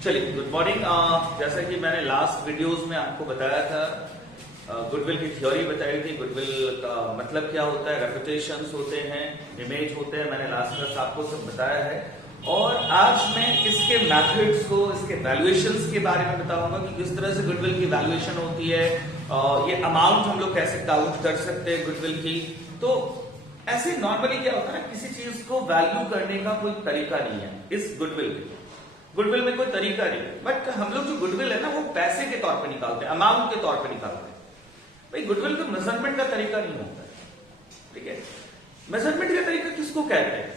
चलिए, good morning. जैसा कि मैंने लास्ट वीडियोस में आपको बताया था, गुडविल की थ्योरी बताई थी। गुडविल का मतलब क्या होता है, रेपुटेशंस होते हैं, इमेज होते हैं, मैंने लास्ट क्लास आपको सब बताया है। और आज मैं इसके मैथड्स को, इसके वैल्यूएशंस के बारे में बताऊंगा कि किस तरह से गुडविल की वैल्यूएशन होती है। ये अमाउंट हम लोग कैसे काउंट कर सकते हैं गुडविल की। तो ऐसे नॉर्मली क्या होता है ना, किसी चीज को वैल्यू करने का कोई तरीका नहीं है। इस गुडविल में कोई तरीका नहीं है, बट हम लोग जो गुडविल है ना, वो पैसे के तौर पे निकालते हैं, अमाउंट के तौर पे निकालते हैं। भाई गुडविल का मेजरमेंट का तरीका नहीं होता है, ठीक है। मेजरमेंट का तरीका किसको कहते हैं?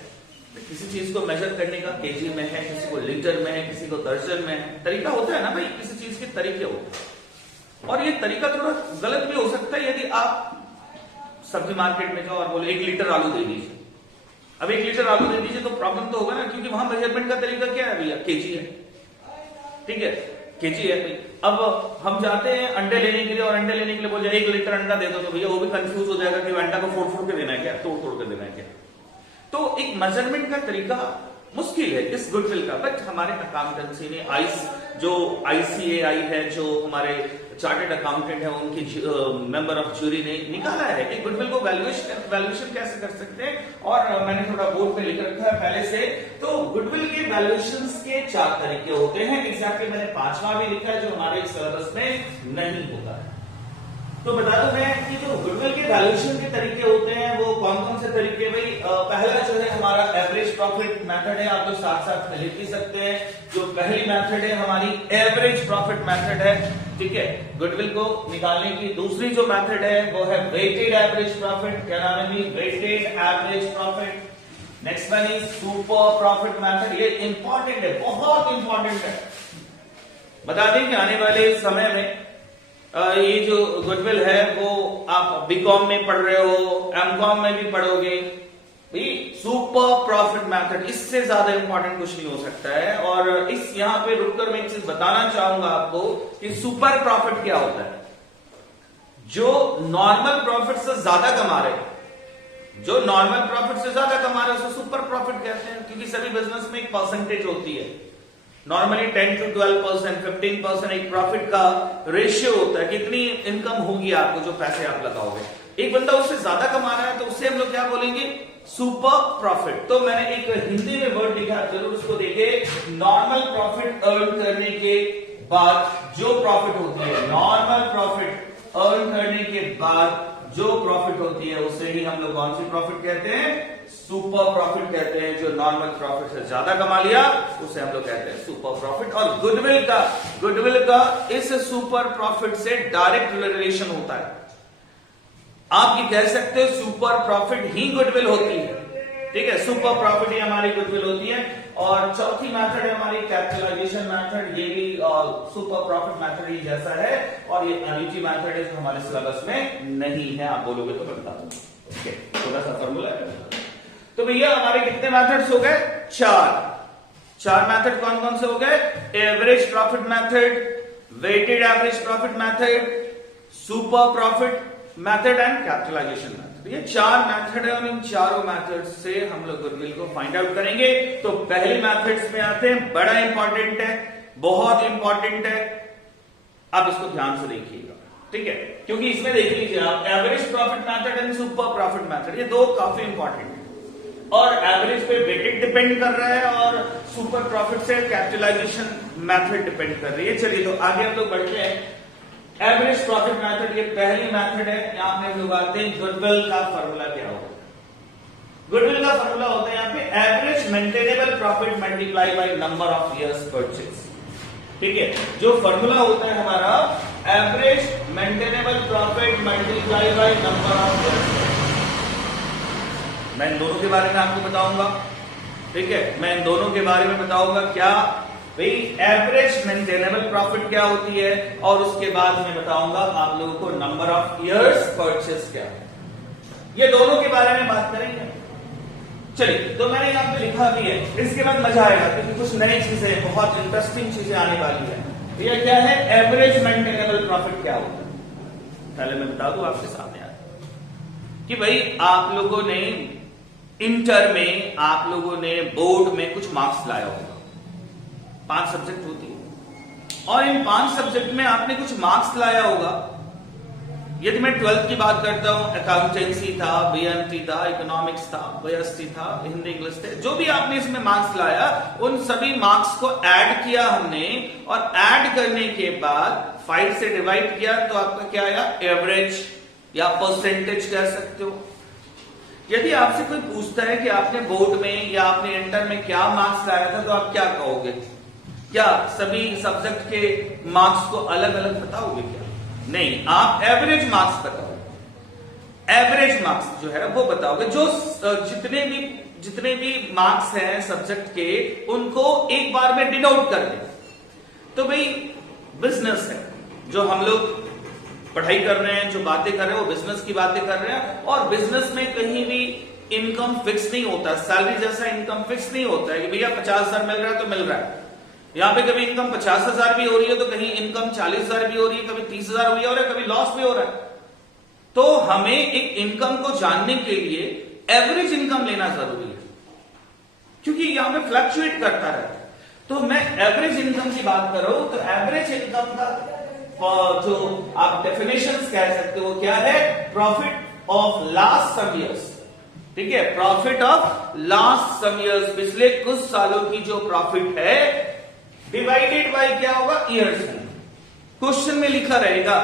किसी चीज को मेजर करने का केजी में है, किसी को लीटर में है, किसी को दर्जन में है। तरीका होता है ना भाई, किसी चीज के तरीके होते हैं। और ये तरीका थोड़ा गलत भी हो सकता है। यदि आप सब्जी मार्केट में जाओ और बोले 1 लीटर आलू दे दीजिए, अब 1 लीटर आलू दे दीजिए तो प्रॉब्लम तो होगा ना, क्योंकि वहां मेजरमेंट का तरीका क्या है भैया, केजी है, ठीक है, केजी है। अब हम जाते हैं अंडे लेने के लिए, और अंडे लेने के लिए बोल जाए 1 लीटर अंडा दे दो, तो भैया वो भी कंफ्यूज हो जाएगा कि अंडा को फोड़ के देना है क्या, तोड़ के देना है क्या। तो एक मेजरमेंट का तरीका मुश्किल है इस गुडविल का। बट हमारे अकाउंटेंसी ने जो ICAI है, जो हमारे चार्टेड अकाउंटेंट है, उनकी मेंबर ऑफ ज्यूरी ने निकाला है कि गुडविल को वैल्यूएशन कैसे कर सकते हैं। और मैंने थोड़ा बोर्ड पे लिख रखा है पहले से। तो गुडविल के वैल्यूएशन के 4 तरीके होते हैं। एग्जैक्टली मैंने 5वां भी लिखा है, जो हमारे सिलेबस में नहीं होता है। तो बता दो मैं कि जो गुडविल के वैल्यूएशन के तरीके होते हैं वो कौन कौन से तरीके। भाई पहला जो है हमारा एवरेज प्रॉफिट मेथड है, आप लोग साथ साथ लिख भी सकते हैं। जो पहली मेथड है हमारी एवरेज प्रॉफिट मेथड है, ठीक है, गुडविल को निकालने की। दूसरी जो मेथड है वो है वेटेड एवरेज प्रॉफिट। क्या नाम है? Weighted average profit. Next one is super profit method. ये इंपॉर्टेंट है, बहुत इंपॉर्टेंट है। बता दें कि आने वाले समय में ये जो गुडविल है वो आप बीकॉम में पढ़ रहे हो, एमकॉम में भी पढ़ोगे। सुपर प्रॉफिट मेथड, इससे ज्यादा इंपॉर्टेंट कुछ नहीं हो सकता है। और इस यहां पे रुककर मैं एक चीज बताना चाहूंगा आपको कि सुपर प्रॉफिट क्या होता है। जो नॉर्मल प्रॉफिट से ज्यादा कमा रहे, जो नॉर्मल प्रॉफिट से ज्यादा कमा रहे उसे सुपर प्रॉफिट कहते हैं। क्योंकि सभी बिजनेस में एक परसेंटेज होती है, नॉर्मली 10 to 12%, 15% एक प्रॉफिट का रेशियो होता है। कितनी इनकम होगी आपको, जो पैसे आप लगाओगे। एक बंदा उससे ज्यादा कमा रहा है तो उससे हम लोग क्या बोलेंगे, सुपर प्रॉफिट। तो मैंने एक हिंदी में वर्ड लिखा, जरूर उसको देखिए। नॉर्मल प्रॉफिट अर्न करने के बाद जो प्रॉफिट होती है, नॉर्मल प्रॉफिट अर्न करने के बाद जो प्रॉफिट होती है उसे ही हम लोग कौन सी प्रॉफिट कहते हैं, सुपर प्रॉफिट कहते हैं। जो नॉर्मल प्रॉफिट से ज्यादा कमा लिया उसे हम लोग कहते हैं सुपर प्रॉफिट। और गुडविल का इस सुपर प्रॉफिट से डायरेक्ट रिलेशन होता है। आप ये कह सकते हो सुपर प्रॉफिट ही गुडविल होती है, ठीक है, सुपर प्रॉफिट ही हमारी गुडविल होती है। और चौथी मेथड है हमारी कैपिटलाइजेशन मेथड। ये भी सुपर प्रॉफिट मेथड ही जैसा है, और ये एन्युटी मेथड है जो हमारे सिलेबस में नहीं है। आप बोलोगे तो मैं बता दूंगा, ठीक है, थोड़ा सा फॉर्मूला है। तो भैया हमारे कितने मेथड्स हो गए? 4 मेथड कौन कौन से हो गए? Average profit method, weighted average profit method, super profit method and capitalisation method. ये 4 मेथड है, और इन चारों मेथड से हम लोग गुडविल को फाइंड आउट करेंगे। तो पहले मेथड्स में आते हैं, बड़ा इंपॉर्टेंट है, बहुत इंपॉर्टेंट है, आप इसको ध्यान से देखिएगा, ठीक है, क्योंकि इसमें देख लीजिए आप, average profit method and super profit method, ये दो काफी इंपॉर्टेंट है। और एवरेज पे वेटेड डिपेंड कर रहा है, और सुपर प्रॉफिट से कैपिटलाइजेशन मेथड डिपेंड कर रही है। चलिए तो आगे हम लोग बढ़ते हैं। एवरेज प्रॉफिट मेथड ये पहली मेथड है। यहां पे हम लोग आते हैं, गुडविल का फॉर्मूला क्या होता है? गुडविल का फॉर्मूला होता है यहाँ पे average maintainable profit multiply by number of years purchase, ठीक है। जो फॉर्मूला होता है हमारा, average maintainable profit multiply by number of years. मैं इन दोनों के बारे में आपको बताऊंगा, ठीक है, मैं इन दोनों के बारे में बताऊंगा। क्या भाई एवरेज मेंटेनेबल प्रॉफिट क्या होती है, और उसके बाद मैं बताऊंगा आप लोगों को नंबर ऑफ इयर्स परचेस क्या है। ये दोनों के बारे में बात करेंगे। चलिए, तो मैंने यहां पे लिखा भी है, इसके बाद मजा आएगा क्योंकि कुछ नई चीजें, बहुत इंटरेस्टिंग चीजें आने वाली है। ये क्या है, एवरेज मेंटेनेबल प्रॉफिट क्या होता है? पहले मैं बता दूं आपके सामने कि भाई आप लोगों ने इंटर में, आप लोगों ने बोर्ड में कुछ मार्क्स लाया होगा, 5 सब्जेक्ट होती है और इन 5 सब्जेक्ट में आपने कुछ मार्क्स लाया होगा। यदि मैं 12th की बात करता हूं, अकाउंटेंसी था, बीएमटी था, इकोनॉमिक्स था, बीएसटी था, हिंदी इंग्लिश थे, जो भी आपने इसमें मार्क्स लाया उन सभी मार्क्स को ऐड किया हमने और ऐड करने के बाद 5 से डिवाइड किया तो आपका क्या आया, एवरेज या परसेंटेज कह सकते हो। यदि आपसे कोई पूछता है कि आपने बोर्ड में या आपने इंटर में क्या मार्क्स लाया था तो आप क्या कहोगे? क्या सभी सब्जेक्ट के मार्क्स को अलग अलग बताओगे क्या? नहीं, आप एवरेज मार्क्स बताओगे। एवरेज मार्क्स जो है वो बताओगे। जो जितने भी मार्क्स हैं सब्जेक्ट के उनको एक बार में डिनोट कर दे। तो भाई बिजनेस है, जो हम लोग पढ़ाई कर रहे हैं, जो बातें कर रहे हैं वो बिजनेस की बातें कर रहे हैं और बिजनेस में कहीं भी इनकम फिक्स नहीं होता, सैलरी जैसा इनकम फिक्स नहीं होता है कि भैया 50,000 मिल रहा है तो मिल रहा है। यहां पे कभी इनकम 50,000 भी हो रही है तो कहीं इनकम 40,000 भी हो रही है, कभी 30,000 भी हो रहा है, कभी लॉस भी हो रहा है। तो हमें एक इनकम को जानने के लिए एवरेज इनकम लेना जरूरी है, क्योंकि यहां पे फ्लक्चुएट करता रहता है। तो मैं एवरेज इनकम की बात कर रहा हूं, तो एवरेज इनकम का जो आप डेफिनेशंस कह सकते हो क्या है, profit of last some years. ठीक है, profit of last some years, पिछले कुछ सालों की जो प्रॉफिट है डिवाइडेड बाय क्या होगा, ईयर्स। क्वेश्चन में लिखा रहेगा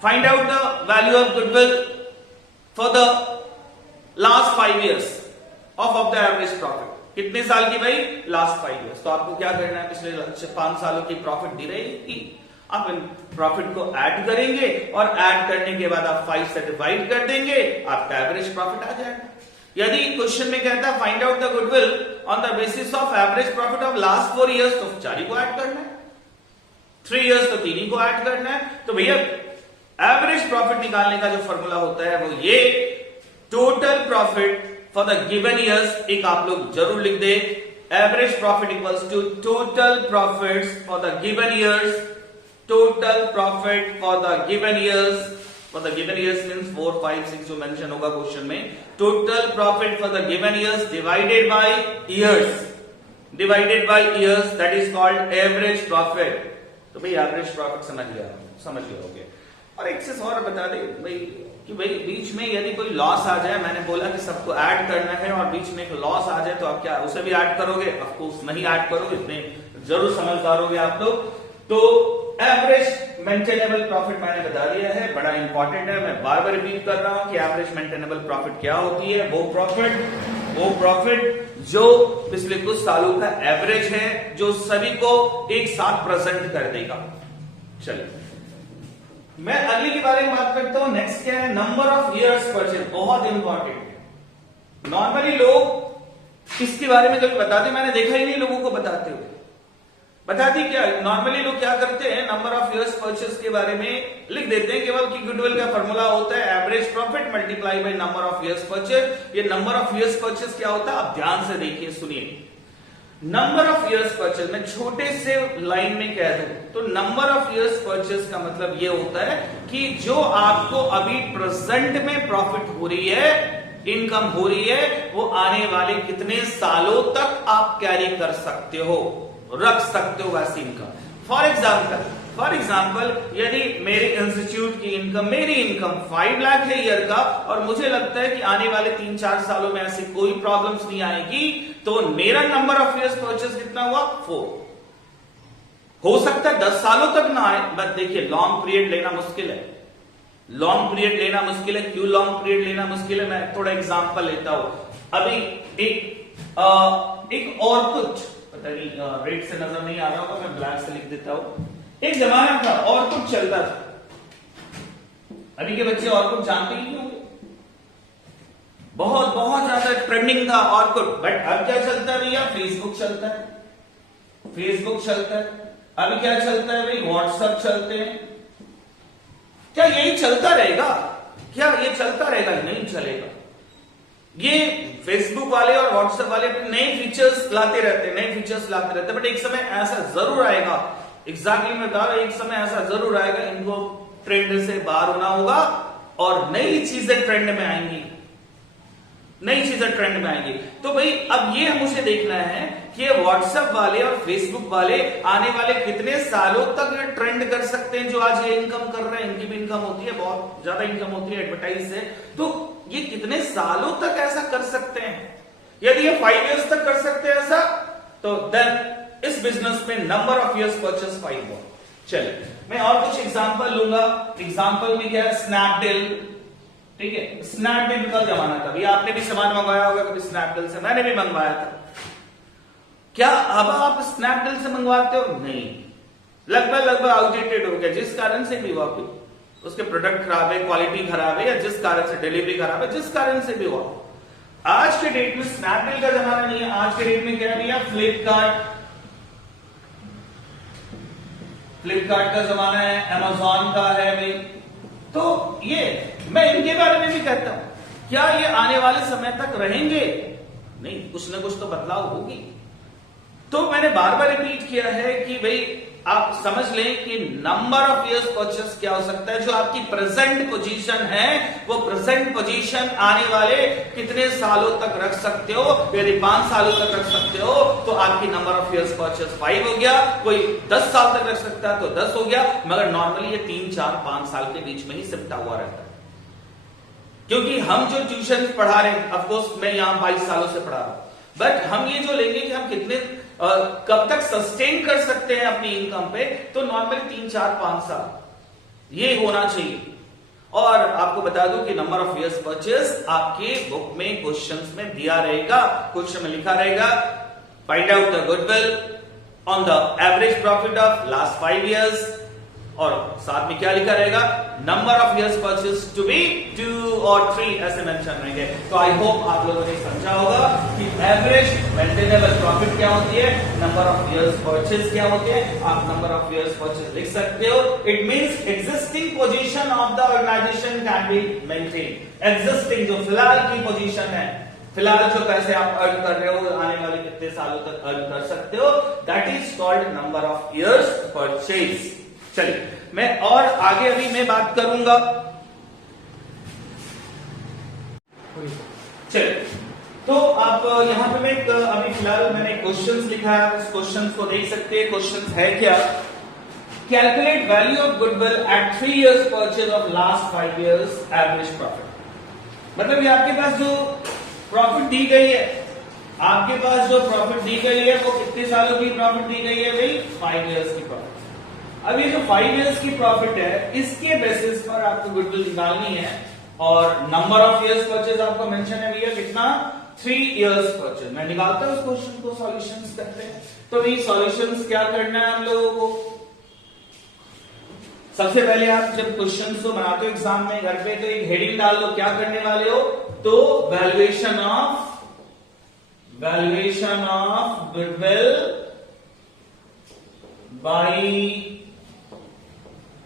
find out the value of goodwill for the last 5 years of the average profit. कितने साल की भाई, लास्ट 5 इयर्स। तो आपको क्या करना है, पिछले 5 सालों की प्रॉफिट दी रहेगी, आप इन प्रॉफिट को ऐड करेंगे और ऐड करने के बाद आप 5 से डिवाइड कर देंगे, आपका एवरेज प्रॉफिट आ जाएगा। यदि क्वेश्चन में कहता है find out the goodwill on the basis of average profit of last 4 years, तो 4 को ऐड करना है, 3 इयर्स तो 3 को ऐड करना है। तो भैया एवरेज प्रॉफिट निकालने का जो फॉर्मूला होता है वो ये, total profit for the given years, एक आप लोग जरूर लिख दे, average profit equals to total profits for the given years, total profit for the given years, for the given years means 4, 5, 6 जो मेंशन होगा क्वेश्चन में, total profit for the given years divided by years, divided by years, that is called average profit. तो भाई average profit समझ गए होगे। और एक चीज और बता दे भाई कि भाई बीच में यदि कोई लॉस आ जाए, मैंने बोला कि सबको ऐड करना है और बीच में एक लॉस आ जाए तो आप क्या उसे भी ऐड करोगे? ऑफ कोर्स नहीं ऐड करोगे, इतने जरूर समझदार होगे आप लोग। तो एवरेज मेंटेनेबल प्रॉफिट मैंने बता दिया है, बड़ा इंपॉर्टेंट है, मैं बार बार रिपीट कर रहा हूं कि एवरेज मेंटेनेबल प्रॉफिट क्या होती है। वो प्रॉफिट जो पिछले कुछ सालों का एवरेज है, जो सभी को एक साथ प्रेजेंट कर देगा। चलिए मैं अगली के बारे में बात करता हूं। नेक्स्ट क्या है, नंबर ऑफ इयर्स परचेज, बहुत इंपॉर्टेंट है। नॉर्मली लोग इसके बारे में कभी बताते, मैंने देखा ही नहीं लोगों को बताते हुए। बताती क्या, नॉर्मली लोग क्या करते हैं, नंबर ऑफ इयर्स परचेज के बारे में लिख देते हैं केवल कि गुडविल का फॉर्मूला होता है average profit multiply by number of years purchase. ये नंबर ऑफ इयर्स परचेज क्या होता है, आप ध्यान से देखिए, सुनिए। नंबर ऑफ इयर्स परचेज मैं छोटे से लाइन में कह दूं तो नंबर ऑफ इयर्स परचेज का मतलब ये होता है कि जो आपको अभी प्रेजेंट में प्रॉफिट हो रही है, इनकम हो रही है, वो आने वाले कितने सालों तक आप कैरी कर सकते हो, रख सकते हो वैसी इनकम। फॉर एग्जाम्पल यदि मेरे इंस्टीट्यूट की इनकम, मेरी इनकम 5 लाख है ईयर का और मुझे लगता है कि आने वाले 3-4 सालों में ऐसी कोई प्रॉब्लम्स नहीं आएगी, तो मेरा नंबर ऑफ इयर्स परचेज कितना हुआ, 4। हो सकता है 10 सालों तक ना आए, बट देखिए लॉन्ग पीरियड लेना मुश्किल है। लॉन्ग पीरियड लेना मुश्किल है। क्यों लॉन्ग पीरियड लेना मुश्किल है, मैं थोड़ा एग्जांपल लेता हूं। अभी एक और कुछ पता नहीं रेड से नजर नहीं आ रहा होगा, मैं ब्लैक से लिख देता हूं। एक जमाना था और कुछ चलता था, अभी के बच्चे और कुछ जानते ही नहीं होंगे, बहुत बहुत ज्यादा ट्रेंडिंग था और कुछ। बट अब क्या चलता है भैया, फेसबुक चलता है, फेसबुक चलता है। अभी क्या चलता है भाई, व्हाट्सएप चलते हैं। क्या यही चलता रहेगा? क्या ये चलता रहेगा? नहीं चलेगा। ये फेसबुक वाले और व्हाट्सएप वाले नए फीचर्स लाते रहते, बट एक समय ऐसा जरूर आएगा, एग्जैक्टली मैं बता रहा हूं, एक समय ऐसा जरूर आएगा, इनको ट्रेंड से बाहर होना होगा और नई चीजें ट्रेंड में आएंगी। नई चीजें ट्रेंड में आएंगी। तो भाई अब ये मुझे देखना है कि ये व्हाट्सएप वाले और फेसबुक वाले आने वाले कितने सालों तक ये ट्रेंड कर सकते हैं। जो आज ये इनकम कर रहे हैं, इनकी भी इनकम होती है, बहुत ज्यादा इनकम होती है एडवर्टाइज से, तो ये कितने सालों तक ऐसा कर सकते हैं। यदि ये 5 इयर्स तक कर सकते हैं ऐसा, तो देन इस बिजनेस में number of years purchase 5 more। चलिए मैं और कुछ एग्जांपल लूंगा। एग्जांपल में क्या है, स्नैपडील, ठीक है। स्नैपडील का जमाना था, भैया आपने भी सामान मंगवाया होगा कभी स्नैपडील से, मैंने भी मंगवाया था। क्या अब आप स्नैपडील से मंगवाते हो? नहीं, लगभग आउटडेटेड हो गया, जिस कारण से भी हुआ, उसके प्रोडक्ट खराब है, क्वालिटी खराब है, या जिस कारण से डिलीवरी खराब है, जिस कारण से भी हुआ। आज के डेट में स्नैपडील का जमाना नहीं है। आज के डेट में क्या है भैया, फ्लिपकार्ट का जमाना है, अमेजॉन का है भाई। तो ये मैं इनके बारे में भी कहता हूं, क्या ये आने वाले समय तक रहेंगे? नहीं, कुछ ना कुछ तो बदलाव होगी। तो मैंने बार बार रिपीट किया है कि भाई आप समझ लें कि नंबर ऑफ इयर्स परचेस क्या हो सकता है। जो आपकी प्रेजेंट पोजीशन है, वो प्रेजेंट पोजीशन आने वाले कितने सालों तक रख सकते हो। यदि 5 सालों तक रख सकते हो तो आपकी नंबर ऑफ इयर्स परचेस 5 हो गया। कोई 10 साल तक रख सकता है तो 10 हो गया, मगर नॉर्मली ये 3, 4, 5 साल के बीच में ही सिमटा हुआ रहता है। क्योंकि हम जो ट्यूशन पढ़ा रहे हैं, ऑफकोर्स मैं यहां 22 सालों से पढ़ा रहा हूं, बट हम ये जो लेंगे कि हम कितने कब तक सस्टेन कर सकते हैं अपनी इनकम पे, तो नॉर्मली 3, 4, 5 साल ये होना चाहिए। और आपको बता दूं कि नंबर ऑफ इयर्स परचेस आपके बुक में क्वेश्चंस में दिया रहेगा, क्वेश्चन में लिखा रहेगा, find out the goodwill on the average profit of last 5 years, और साथ में क्या लिखा रहेगा, number of years purchase to be 2 और 3 ऐसे मेंशन रहेंगे। तो आई होप आप लोगों ने समझा होगा कि एवरेज मेंटेनेबल प्रॉफिट क्या होती है, नंबर ऑफ इयर्स परचेस क्या होते हैं। आप नंबर ऑफ इयर्स परचेस लिख सकते हो। It means existing position of the organisation can be maintain. Existing जो फिलहाल की पोजीशन है, फिलहाल जो पैसे आप अर्न कर रहे हो, आने वाले कितने सालों तक अर्न कर सकते हो, that is called number of years purchase. चलिए मैं और आगे अभी मैं बात करूंगा। चलिए तो आप यहां पे मैं अभी फिलहाल मैंने क्वेश्चंस लिखा है, उस क्वेश्चंस को देख सकते हैं। क्वेश्चंस है क्या, calculate value of goodwill at 3 years purchase of last 5 years average profit. मतलब ये आपके पास जो प्रॉफिट दी गई है, आपके पास जो प्रॉफिट दी गई है वो कितने सालों की प्रॉफिट दी गई है भाई, 5 इयर्स की प्रॉफिट। अब ये जो 5 इयर्स की प्रॉफिट है, इसके बेसिस पर आपको गुडविल निकालनी है, और नंबर ऑफ इयर्स परचेज आपको मेंशन है भैया कितना, 3 इयर्स परचेज। मैं निकालता हूं उस क्वेश्चन को, सॉल्यूशंस करते हैं। तो ये सॉल्यूशंस क्या करना है हम लोगों को, सबसे पहले आप जब क्वेश्चंस को बनाते हो एग्जाम में घर पे, तो एक हेडिंग डाल लो, क्या करने वाले हो, तो valuation of goodwill by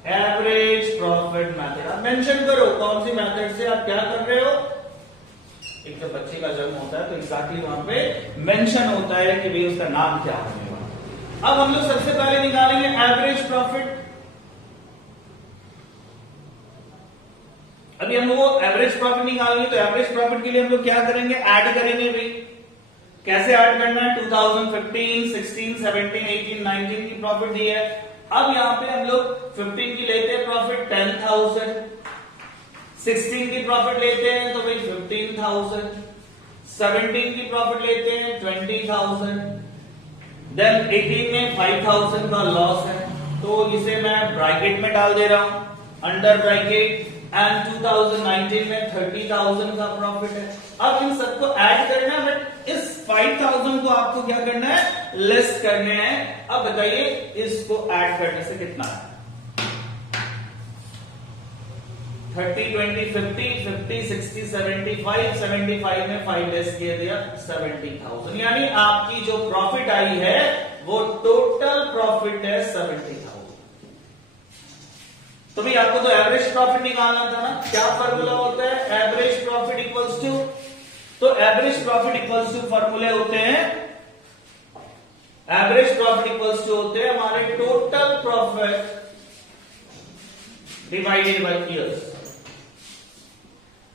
average profit method. आप मेंशन करो कौन सी मेथड से आप क्या कर रहे हो। एक जब बच्चे का जन्म होता है तो एग्जैक्टली वहां पे मेंशन होता है कि भाई उसका नाम क्या होने वाला। अब हम लोग सबसे पहले निकालेंगे एवरेज प्रॉफिट। अभी हम लोग एवरेज प्रॉफिट निकालेंगे, तो एवरेज प्रॉफिट के लिए हम लोग क्या करेंगे, ऐड करेंगे भाई। कैसे ऐड करना है, 2015, 16, 17, 18, 19 की प्रॉफिट दी है। अब यहां पे हम लोग 15 की लेते हैं प्रॉफिट 10,000, 16 की प्रॉफिट लेते हैं तो भाई 15,000, 17 की प्रॉफिट लेते हैं 20,000, देन 18 में 5,000 का लॉस है, तो इसे मैं ब्रैकेट में डाल दे रहा हूं, अंडर ब्रैकेट, एंड 2019 में 30,000 का प्रॉफिट है। अब इन सबको ऐड करना है, बट इस 5,000 को आपको क्या करना है, लेस करने हैं। अब बताइए इसको ऐड करने से कितना है, 30, 20, 50, 50, 60, 75, 75 में 5 लेस किया दिया 70,000, यानी आपकी जो प्रॉफिट आई है वो टोटल प्रॉफिट है 70,000। तो भाई आपको तो एवरेज प्रॉफिट निकालना था ना, क्या फॉर्मूला होता है, एवरेज प्रॉफिट इक्वल्स टू, तो एवरेज प्रॉफिट इक्वल्स टू फॉर्मूले होते हैं, एवरेज प्रॉफिट इक्वल्स टू होते हैं हमारे total profit divided by years.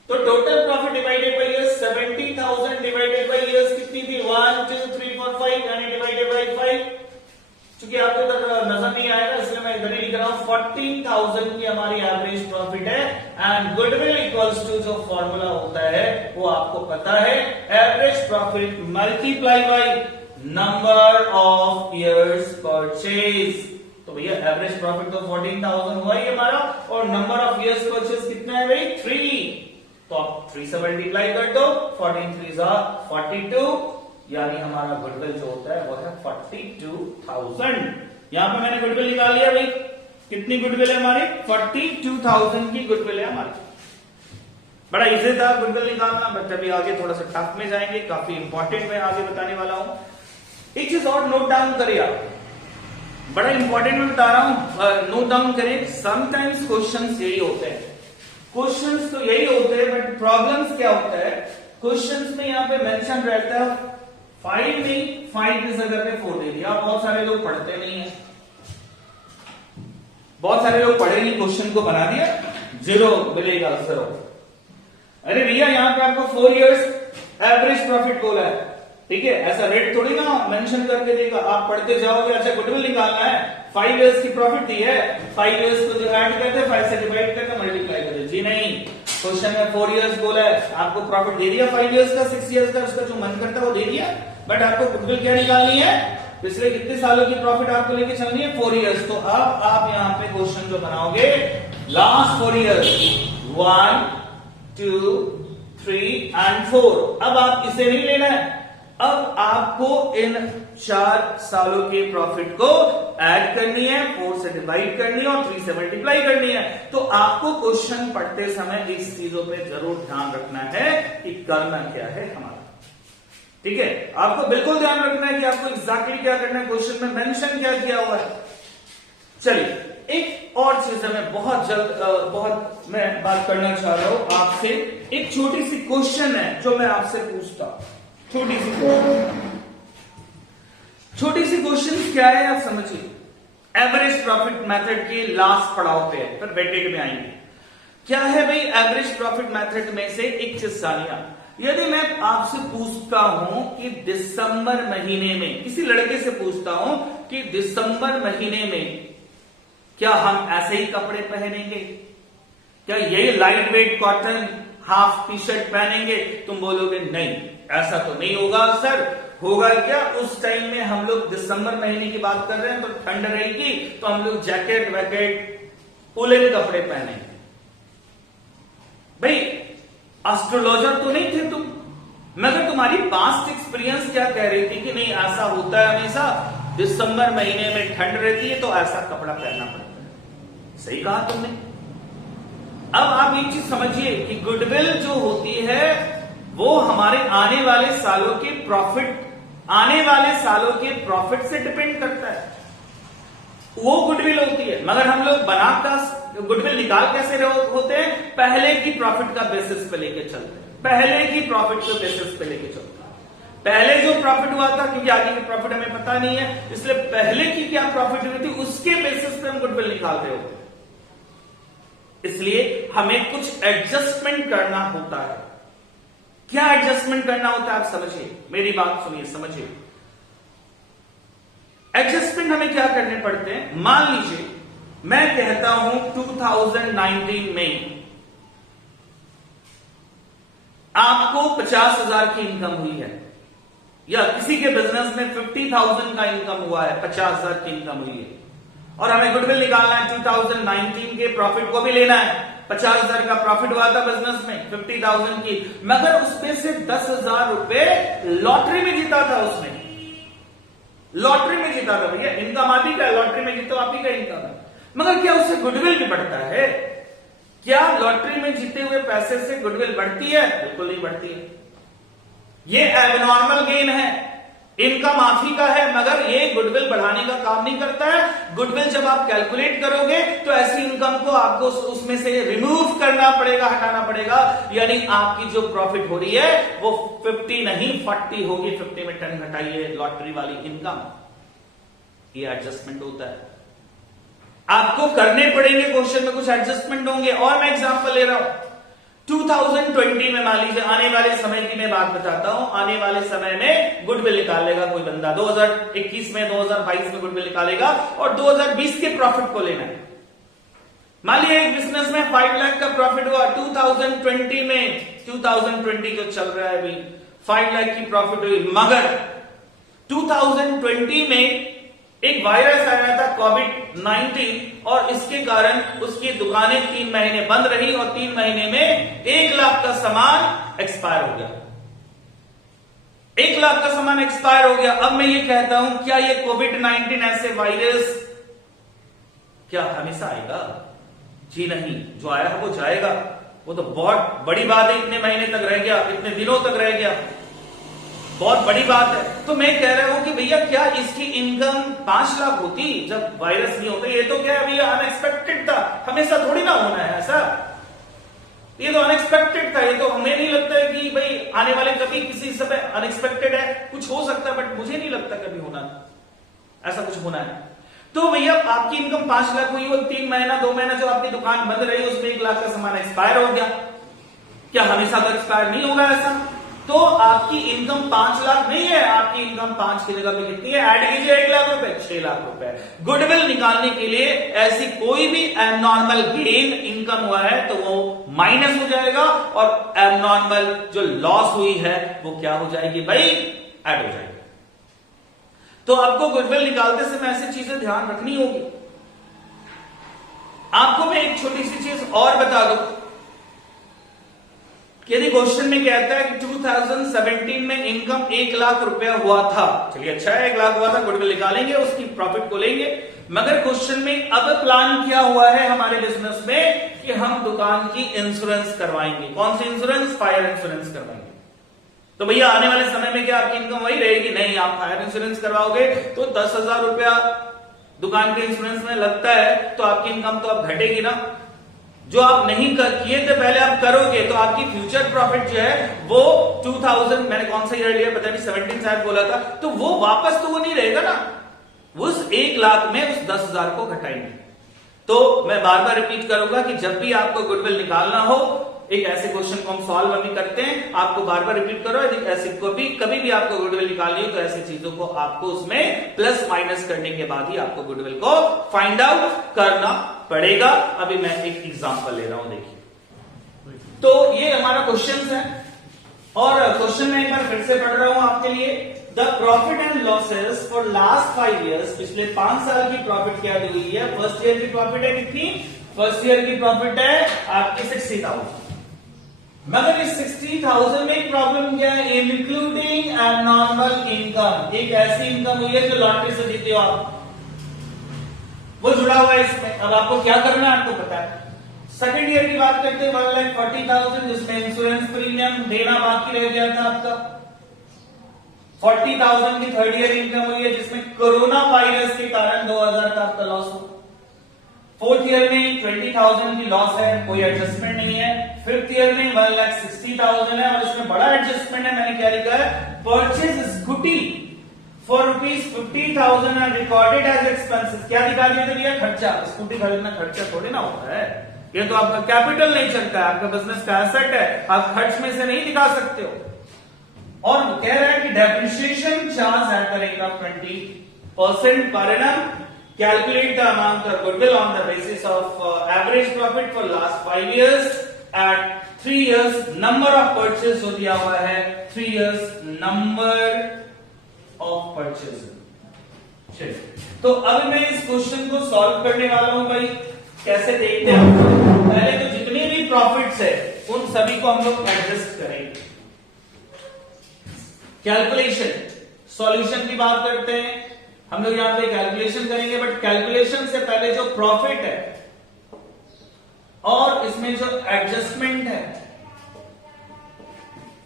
तो total profit divided by years 70,000 divided by years कितनी थी 1 2 3 4 5 यानी डिवाइडेड बाय 5। क्योंकि आपको इधर नजर नहीं आएगा इसलिए मैं इधर ही लिख रहा हूं 14,000 की हमारी एवरेज प्रॉफिट है। एंड गुडविल इक्वल्स टू जो फॉर्मूला होता है वो आपको पता है, average profit multiply by number of years purchase. तो भैया एवरेज प्रॉफिट तो 14,000 हुआ ही हमारा और नंबर ऑफ इयर्स परचेज कितना है भाई 3। तो आप 3 से मल्टीप्लाई कर दो, 14 3 42 यानी हमारा गुडविल जो होता है वो है 42,000। यहां पे मैंने गुडविल निकाल लिया भाई, कितनी गुडविल है हमारी 42,000 की गुडविल है हमारी। बड़ा इजी था गुडविल निकालना, बट अभी आगे थोड़ा सा टफ में जाएंगे, काफी इंपॉर्टेंट मैं आगे बताने वाला हूं। एक चीज और नोट डाउन करिए आप, बड़ा इंपॉर्टेंट मैं बता रहा हूं, नोट डाउन करें। समटाइम्स क्वेश्चंस यही होते हैं, क्वेश्चंस तो यही होते हैं बट प्रॉब्लम्स क्या होता है, क्वेश्चंस में यहां पे मेंशन रहता है 5 नहीं 5 की जगह पे 4 दे दिया। बहुत सारे लोग पढ़ते नहीं है, बहुत सारे लोग पढ़े नहीं, क्वेश्चन को बना दिया 0 मिलेगा 0। अरे भैया यहाँ पे आपको 4 इयर्स एवरेज प्रॉफिट बोला है, ठीक है, ऐसा रेट थोड़ी ना मेंशन करके देगा, आप पढ़ते जाओगे। अच्छा गुडविल निकालना है, 5 इयर्स की प्रॉफिट दी है, 5 इयर्स को ऐड करते 5 से डिवाइड करके मल्टीप्लाई करते। जी नहीं, क्वेश्चन में 4 इयर्स बोला है, आपको प्रॉफिट दे दिया 5 इयर्स का 6 इयर्स का, उसका जो मन करता है वो दे दिया, बट आपको गुडविल क्या निकालनी है, पिछले कितने सालों की प्रॉफिट आपको लेके चलनी है 4 इयर्स। तो अब आप यहाँ पे क्वेश्चन जो बनाओगे लास्ट 4 इयर्स 1 2 3 एंड 4। अब आप इसे नहीं लेना है, अब आपको इन 4 सालों के प्रॉफिट को ऐड करनी है, 4 से डिवाइड करनी है और 3 से मल्टीप्लाई करनी है। तो आपको क्वेश्चन पढ़ते समय इस चीजों पे जरूर ध्यान रखना है कि करना क्या है हमारा, ठीक है। आपको बिल्कुल ध्यान रखना है कि आपको एग्जैक्टली क्या करना है, क्वेश्चन में मेंशन क्या किया हुआ है। चलिए एक और चीज है, मैं बहुत जल्द बहुत मैं बात करना चाह रहा हूं आपसे। एक छोटी सी क्वेश्चन है जो मैं आपसे पूछता हूं, छोटी सी क्वेश्चन क्या है आप समझिए। एवरेज प्रॉफिट मेथड के लास्ट पड़ाव पे है, फिर वेटेड में आएंगे। क्या है भाई एवरेज प्रॉफिट मेथड में से एक चीज सानिया, यदि मैं आपसे पूछता हूं कि दिसंबर महीने में, किसी लड़के से पूछता हूं कि दिसंबर महीने में क्या हम ऐसे ही कपड़े पहनेंगे, क्या यही light weight cotton half T shirt पहनेंगे, तुम बोलोगे नहीं ऐसा तो नहीं होगा सर। होगा क्या, उस टाइम में हम लोग दिसंबर महीने की बात कर रहे हैं तो ठंड रहेगी, तो हम लोग जैकेट वैकेट उलन कपड़े पहनेंगे। भाई एस्ट्रोलॉजर तो नहीं थे तुम, मगर तुम्हारी पास्ट एक्सपीरियंस क्या कह रही थी कि नहीं ऐसा होता है, हमेशा दिसंबर महीने में ठंड रहती है तो ऐसा कपड़ा पहनना पड़ता है। सही कहा तुमने। अब आप एक चीज समझिए कि गुडविल जो होती है वो हमारे आने वाले सालों के प्रॉफिट से डिपेंड करता है, वो गुडविल होती है। मगर हम लोग बनाकर गुडविल निकाल कैसे होते हैं, पहले की प्रॉफिट का बेसिस पे लेके चलते हैं, पहले की प्रॉफिट के बेसिस पे लेके चलते हैं। पहले जो प्रॉफिट हुआ था, क्योंकि आगे की प्रॉफिट हमें पता नहीं है, इसलिए पहले की क्या प्रॉफिट हुई थी उसके बेसिस पे हम गुडविल निकाल रहे होते हैं। इसलिए हमें कुछ एडजस्टमेंट करना होता है। क्या एडजस्टमेंट करना होता है आप समझिए, मेरी बात सुनिए, समझिए। एडजस्टमेंट हमें क्या करने पड़ते हैं, मान लीजिए मैं कहता हूं 2019 में आपको 50,000 की इनकम हुई है, या किसी के बिजनेस में 50,000 का इनकम हुआ है, 50,000 की इनकम हुई है, और हमें गुडविल निकालना है 2019 के प्रॉफिट को भी लेना है। 50,000 का प्रॉफिट हुआ था बिजनेस में 50,000 की, मगर उसमें से 10,000 रुपए लॉटरी में जीता था उसने, लॉटरी में जीता था। भैया इनकम आप ही का, लॉटरी में जीतो आप ही का इनकम है, मगर क्या उससे गुडविल भी बढ़ता है? क्या लॉटरी में जीते हुए पैसे से गुडविल बढ़ती है? बिल्कुल नहीं बढ़ती है। ये एबनॉर्मल गेन है, इनकम आप ही का है, मगर ये गुडविल बढ़ाने का काम नहीं करता है। गुडविल जब आप कैलकुलेट करोगे तो ऐसी इनकम को आपको उसमें से रिमूव करना पड़ेगा, हटाना पड़ेगा, यानी आपकी जो प्रॉफिट हो रही है वो 50 नहीं 40 होगी। 50 में 10 घटाइए लॉटरी वाली इनकम, ये एडजस्टमेंट होता है। आपको करने पड़ेंगे, क्वेश्चन में कुछ एडजस्टमेंट होंगे। और मैं एग्जांपल ले रहा हूं, 2020 में मान लीजिए, आने वाले समय की मैं बात बताता हूं, आने वाले समय में गुडविल निकालेगा कोई बंदा, 2021 में 2022 में गुडविल निकालेगा और 2020 के प्रॉफिट को लेना है। मान लीजिए एक बिजनेस में 5 लाख का प्रॉफिट हुआ 2020 में, 2020 जो चल रहा है अभी, 5 लाख की प्रॉफिट हुई, मगर 2020 में एक वायरस आया था कोविड-19 और इसके कारण उसकी दुकानें 3 महीने बंद रही और 3 महीने में 1 लाख का सामान एक्सपायर हो गया। 1 लाख का सामान एक्सपायर हो गया। अब मैं ये कहता हूं, क्या ये कोविड-19 ऐसे वायरस क्या हमेशा आएगा? जी नहीं, जो आया है वो जाएगा। वो तो बहुत बड़ी बात है, इतने महीने तक रह गया, इतने दिनों तक रह गया, बहुत बड़ी बात है। तो मैं कह रहा हूं कि भैया क्या इसकी इनकम 5 लाख होती जब वायरस नहीं होता? ये तो क्या है भैया, अनएक्सपेक्टेड था, हमेशा थोड़ी ना होना है ऐसा। ये तो अनएक्सपेक्टेड था। ये तो हमें नहीं लगता है कि भाई आने वाले कभी किसी समय अनएक्सपेक्टेड है, कुछ हो सकता है, बट मुझे नहीं लगता कभी होना ऐसा कुछ होना है। तो भैया आपकी इनकम 5 लाख हुई और 3 महीना 2 महीना जो आपकी दुकान बंद रही उसमें 1 लाख का सामान एक्सपायर हो गया। क्या हमेशा तो एक्सपायर नहीं होगा ऐसा? तो आपकी इनकम 5 लाख नहीं है, आपकी इनकम 5 की जगह पे कितनी है? ऐड कीजिए 1 लाख रुपए, 6 लाख रुपए। गुडविल निकालने के लिए ऐसी कोई भी एबनॉर्मल गेन इनकम हुआ है तो वो माइनस हो जाएगा और एबनॉर्मल जो लॉस हुई है वो क्या हो जाएगी भाई? ऐड हो जाएगी। तो आपको गुडविल निकालते समय ऐसी चीजें ध्यान रखनी होगी। आपको मैं एक छोटी सी चीज और बता दूं, यदि क्वेश्चन में कहता है कि 2017 में इनकम 1 लाख रुपया हुआ था, चलिए अच्छा है 1 लाख हुआ था, गुडविल निकालेंगे, उसकी प्रॉफिट को लेंगे। मगर क्वेश्चन में अब प्लान क्या हुआ है हमारे बिजनेस में कि हम दुकान की इंश्योरेंस करवाएंगे। कौन सी इंश्योरेंस? फायर इंश्योरेंस करवाएंगे। तो भैया आने वाले समय में क्या आपकी इनकम वही रहेगी? नहीं, आप फायर इंश्योरेंस करवाओगे तो 10,000 रुपया दुकान के इंश्योरेंस में लगता है, तो आपकी इनकम तो अब घटेगी ना। जो आप नहीं किए थे पहले आप करोगे तो आपकी फ्यूचर प्रॉफिट जो है वो 2000, मैंने कौन सा ईयर लिया पता नहीं, 17 शायद बोला था, तो वो वापस तो वो नहीं रहेगा ना, उस 1 लाख में उस 10,000 को घटाएंगे। तो मैं बार बार रिपीट करूंगा कि जब भी आपको गुडविल निकालना हो, एक ऐसे क्वेश्चन को हम सॉल्व अभी करते हैं, आपको बार बार रिपीट करो, यदि ऐसे कभी भी आपको गुडविल निकालनी हो तो ऐसी चीजों को आपको उसमें प्लस माइनस करने के बाद ही आपको गुडविल को फाइंड आउट करना पड़ेगा। अभी मैं एक एग्जांपल ले रहा हूं, देखिए। तो ये हमारा क्वेश्चन है और क्वेश्चन में एक बार फिर से पढ़ रहा हूं आपके लिए। The profit and losses for last 5 years, पिछले 5 साल की प्रॉफिट क्या दी हुई है? फर्स्ट ईयर की प्रॉफिट है कितनी? फर्स्ट ईयर की प्रॉफिट है आपकी 60,000। मगर इस 60,000 में एक प्रॉब्लम क्या है? इंक्लूडिंग एबनॉर्मल इनकम, एक ऐसी इनकम हुई है जो लॉटरी से जीते हो आप, वो जुड़ा हुआ है इसमें। अब आपको क्या करना है आपको पता है। सेकंड ईयर की बात करते हैं 1,40,000 जिसमें इंश्योरेंस प्रीमियम देना बाकी रह गया था आपका। 40,000 की थर्ड ईयर इनकम हुई है जिसमें कोरोना वायरस के कारण 2,000 का आपका लॉस हो। फोर्थ ईयर में 20,000 की लॉस है, कोई एडजस्टमेंट नहीं है। फिफ्थ ईयर में 1,60,000 है और इसमें बड़ा एडजस्टमेंट है, मैंने क्या लिखा है? Purchase scooty for ₹50,000 and recorded as expenses. क्या दिखा दिया भैया? खर्चा। स्कूटी खरीदना खर्चा थोड़ी ना होता है, ये तो आपका कैपिटल नहीं चलता है, आपका बिजनेस का एसेट है, आप खर्च में से नहीं दिखा सकते हो। और कह रहा है कि depreciation charge at the rate of 20% per annum. Calculate the amount of goodwill on the basis of average profit for last 5 years at 3 years number of purchase जो दिया हुआ है 3 years number of purchase। तो अब मैं इस question को solve करने वाला हूं भाई। कैसे देखते हैं? पहले तो जितने भी प्रॉफिट्स है उन सभी को हम लोग एडजस्ट करेंगे। कैलकुलेशन सॉल्यूशन की बात करते हैं हम लोग, यहां पे कैलकुलेशन करेंगे, बट कैलकुलेशन से पहले जो प्रॉफिट है और इसमें जो एडजस्टमेंट है,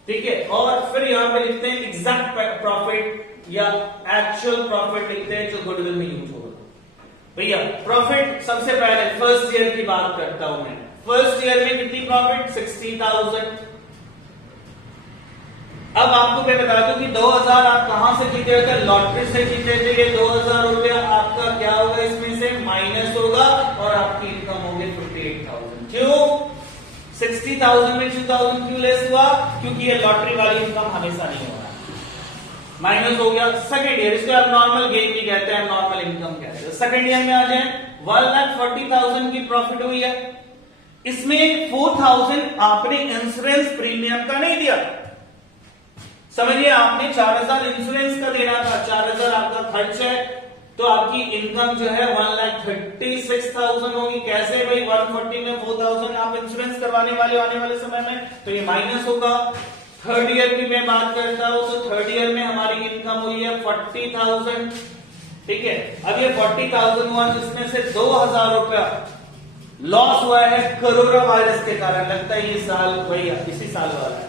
ठीक है, और फिर यहां पे लिखते हैं एग्जैक्ट प्रॉफिट या एक्चुअल प्रॉफिट लिखते हैं जो गुडविल में यूज होगा। भैया प्रॉफिट सबसे पहले फर्स्ट ईयर की बात करता हूं मैं। फर्स्ट ईयर में कितनी प्रॉफिट? 60,000। अब आपको मैं बता दूं कि 2,000 आप कहां से जीते थे? लॉटरी से जीते थे। ये 2,000 रुपया आपका क्या होगा? इसमें से माइनस होगा और आपकी इनकम होगी 58,000। क्यों? 60 60,000 में 2,000 क्यों लेस हुआ? क्योंकि ये लॉटरी वाली इनकम हमेशा नहीं हो रहा, माइनस हो गया। सेकेंड ईयर, इसको आप नॉर्मल गेन भी कहते हैं, नॉर्मल इनकम कहते हैं। सेकेंड ईयर में आ जाए, 1,40,000 की प्रॉफिट हुई है, इसमें 4,000 आपने इंश्योरेंस प्रीमियम का नहीं दिया, समझिए आपने 4,000 इंश्योरेंस का देना था, 4,000 आपका खर्च है, तो आपकी इनकम जो है 1,36,000 होगी। कैसे भाई? 140 में 4,000 आप इंश्योरेंस करवाने वाले आने वाले समय में, तो ये माइनस होगा। थर्ड ईयर की मैं बात करता हूं, तो थर्ड ईयर में हमारी इनकम हुई है 40,000, ठीक है। अब ये 40,000 हुआ, जिसमें से 2,000 रुपया लॉस हुआ है कोरोना वायरस के कारण। लगता है ये साल वही इसी साल वाला है,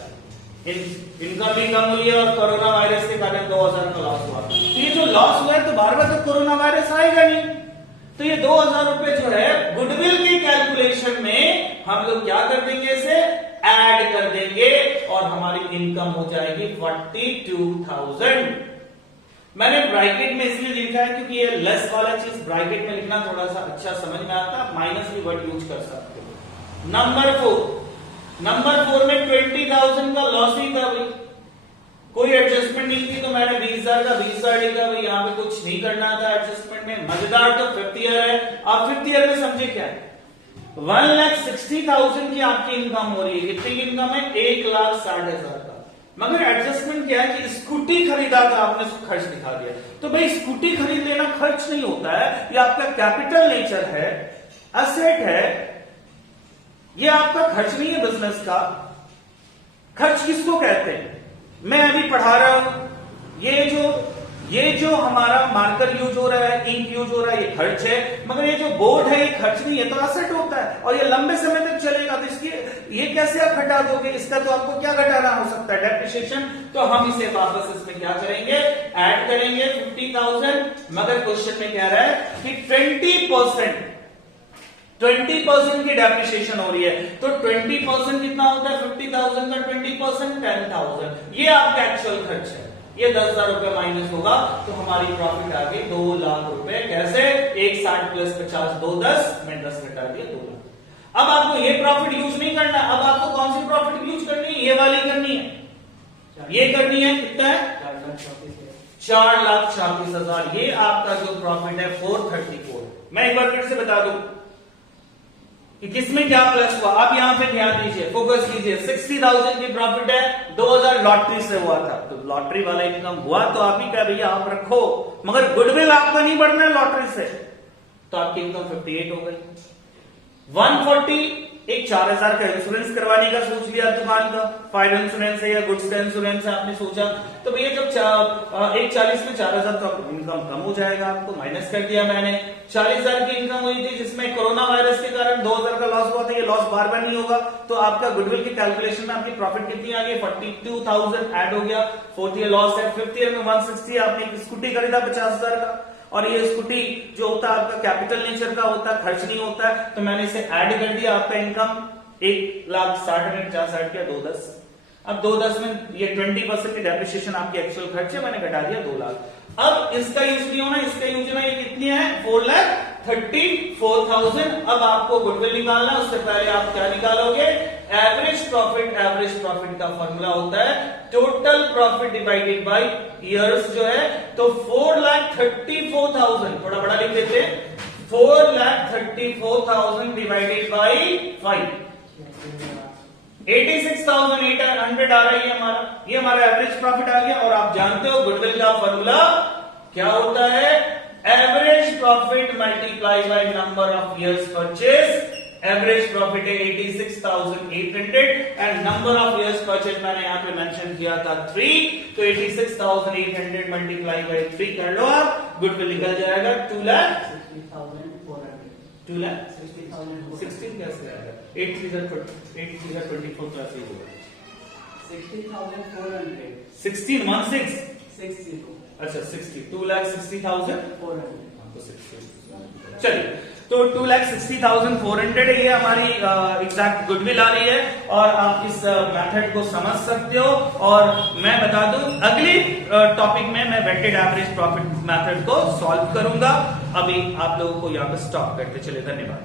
इनकम भी कम हुई है और कोरोना वायरस के कारण 2,000 का लॉस हुआ। तो ये जो लॉस हुआ है, तो बार बार तो कोरोना वायरस आएगा नहीं, तो ये 2,000 रुपए जो है गुडविल की कैलकुलेशन में हम लोग क्या कर देंगे, इसे ऐड कर देंगे और हमारी इनकम हो जाएगी 42,000। मैंने ब्रैकेट में इसलिए लिखा है क्योंकि ये लेस वाला चीज ब्रैकेट में लिखना थोड़ा सा अच्छा समझ में आता है, माइनस भी वर्ड यूज कर सकते हो। नंबर 4 में 20,000 का लॉस ही था भाई, कोई एडजस्टमेंट नहीं थी, तो मैंने 20,000 का 20,000 लिखा भाई, यहाँ पे कुछ नहीं करना था एडजस्टमेंट में। मजेदार तो 5th ईयर है, आप 5th ईयर में समझे क्या है, 1,60,000 की आपकी इनकम हो रही है, कितनी की इनकम है? 1,60,000 का, मगर एडजस्टमेंट क्या है कि स्कूटी खरीदा था आपने, खर्च दिखा दिया। तो भाई स्कूटी खरीद लेना खर्च नहीं होता है, ये आपका कैपिटल नेचर है, एसेट है, ये आपका खर्च नहीं है बिजनेस का। खर्च किसको कहते हैं? मैं अभी पढ़ा रहा हूं, ये जो हमारा मार्कर यूज हो रहा है, इंक यूज हो रहा है, ये खर्च है, मगर ये जो बोर्ड है ये खर्च नहीं है, तो एसेट होता है और ये लंबे समय तक चलेगा। तो इसकी ये कैसे आप घटा दोगे? इसका तो आपको क्या घटाना हो सकता है? डेप्रिसिएशन। तो हम इसे वापस इसमें क्या करेंगे, ऐड करेंगे 50,000, मगर क्वेश्चन में कह रहा है कि 20% की डेप्रिसिएशन हो रही है, तो 20% कितना होता है? 50,000 का 20% 10,000, ये आपका एक्चुअल खर्च है, ये 10,000 रुपए माइनस होगा, तो हमारी प्रॉफिट आ गई 2 लाख रुपए। कैसे? 1,60 प्लस 50 2 10, मैं 10 घटा दिया 2 लाख। अब आपको ये प्रॉफिट यूज नहीं करना, अब आपको कौन सी प्रॉफिट यूज करनी है? ये वाली करनी है, ये करनी है। कितना है? 4,34,000। ये आपका जो प्रॉफिट है 434। मैं एक बार फिर से बता दूं कि किसमें क्या प्लस हुआ। आप यहां पे ध्यान दीजिए, फोकस कीजिए। 60,000 की प्रॉफिट है, 2,000 लॉटरी से हुआ था, तो लॉटरी वाला इनकम हुआ तो आप ही का भैया आप रखो, मगर गुडविल आपका नहीं बढ़ना है लॉटरी से, तो आपकी इनकम 58 हो गई। 140 एक 4,000 का इंश्योरेंस करवाने का सोच लिया दुकान का, फायर इंश्योरेंस है या गुड्स का इंश्योरेंस है, आपने सोचा, तो भैया जब 1,40 में 4,000 तो आपको इनकम कम हो जाएगा, आपको माइनस कर दिया मैंने। 40,000 की इनकम हुई थी जिसमें कोरोना वायरस के कारण 2,000 का लॉस हुआ था, ये लॉस बार बार नहीं होगा, तो आपका गुडविल की कैलकुलेशन में आपकी प्रॉफिट कितनी आ गई? 42,000 ऐड हो गया। 4th ईयर लॉस है। 5th ईयर में 160 आपने एक स्कूटी खरीदा 50,000 का, और ये स्कूटी जो होता है आपका कैपिटल नेचर का होता है, खर्च नहीं होता है, तो मैंने इसे ऐड कर दिया। आपका इनकम 1,60,000 में 50 किया 2,10। अब 2,10 में ये 20% की डेप्रिसिएशन आपकी एक्चुअल खर्च है, मैंने घटा दिया 2 लाख। अब इसका यूज नहीं होना, इसका यूज होना, ये कितनी है? 4,34,000। अब आपको गुडविल निकालना, उससे पहले आप क्या निकालोगे? Average profit. एवरेज प्रॉफिट का फॉर्मूला होता है total profit divided by years जो है, तो 4,34,000, थोड़ा बड़ा लिख देते हैं, 4,34,000 डिवाइडेड बाय 5, 86,800 आ रहा है ये हमारा एवरेज प्रॉफिट आ गया। और आप जानते हो गुडविल का फॉर्मूला क्या होता है? Average profit multiply by number of years purchase. Average profit है 86,800 and number of years purchase मैंने यहां पे मेंशन किया था 3, तो 86,800 मल्टीप्लाई बाय 3 कर लो आप, गुडविल निकल जाएगा 2,60,000 कैसे आएगा? 8 3 24 तो ऐसे ही होगा। 60,400 16 60 अच्छा 60 2,60,400। चलिए, तो 2,60,400 है, ये हमारी एग्जैक्ट गुडविल आ रही है, और आप इस मेथड को समझ सकते हो। और मैं बता दूं अगली टॉपिक में मैं वेटेड एवरेज प्रॉफिट मेथड को सॉल्व करूंगा। अभी आप लोगों को यहाँ पे स्टॉप करते चले, धन्यवाद।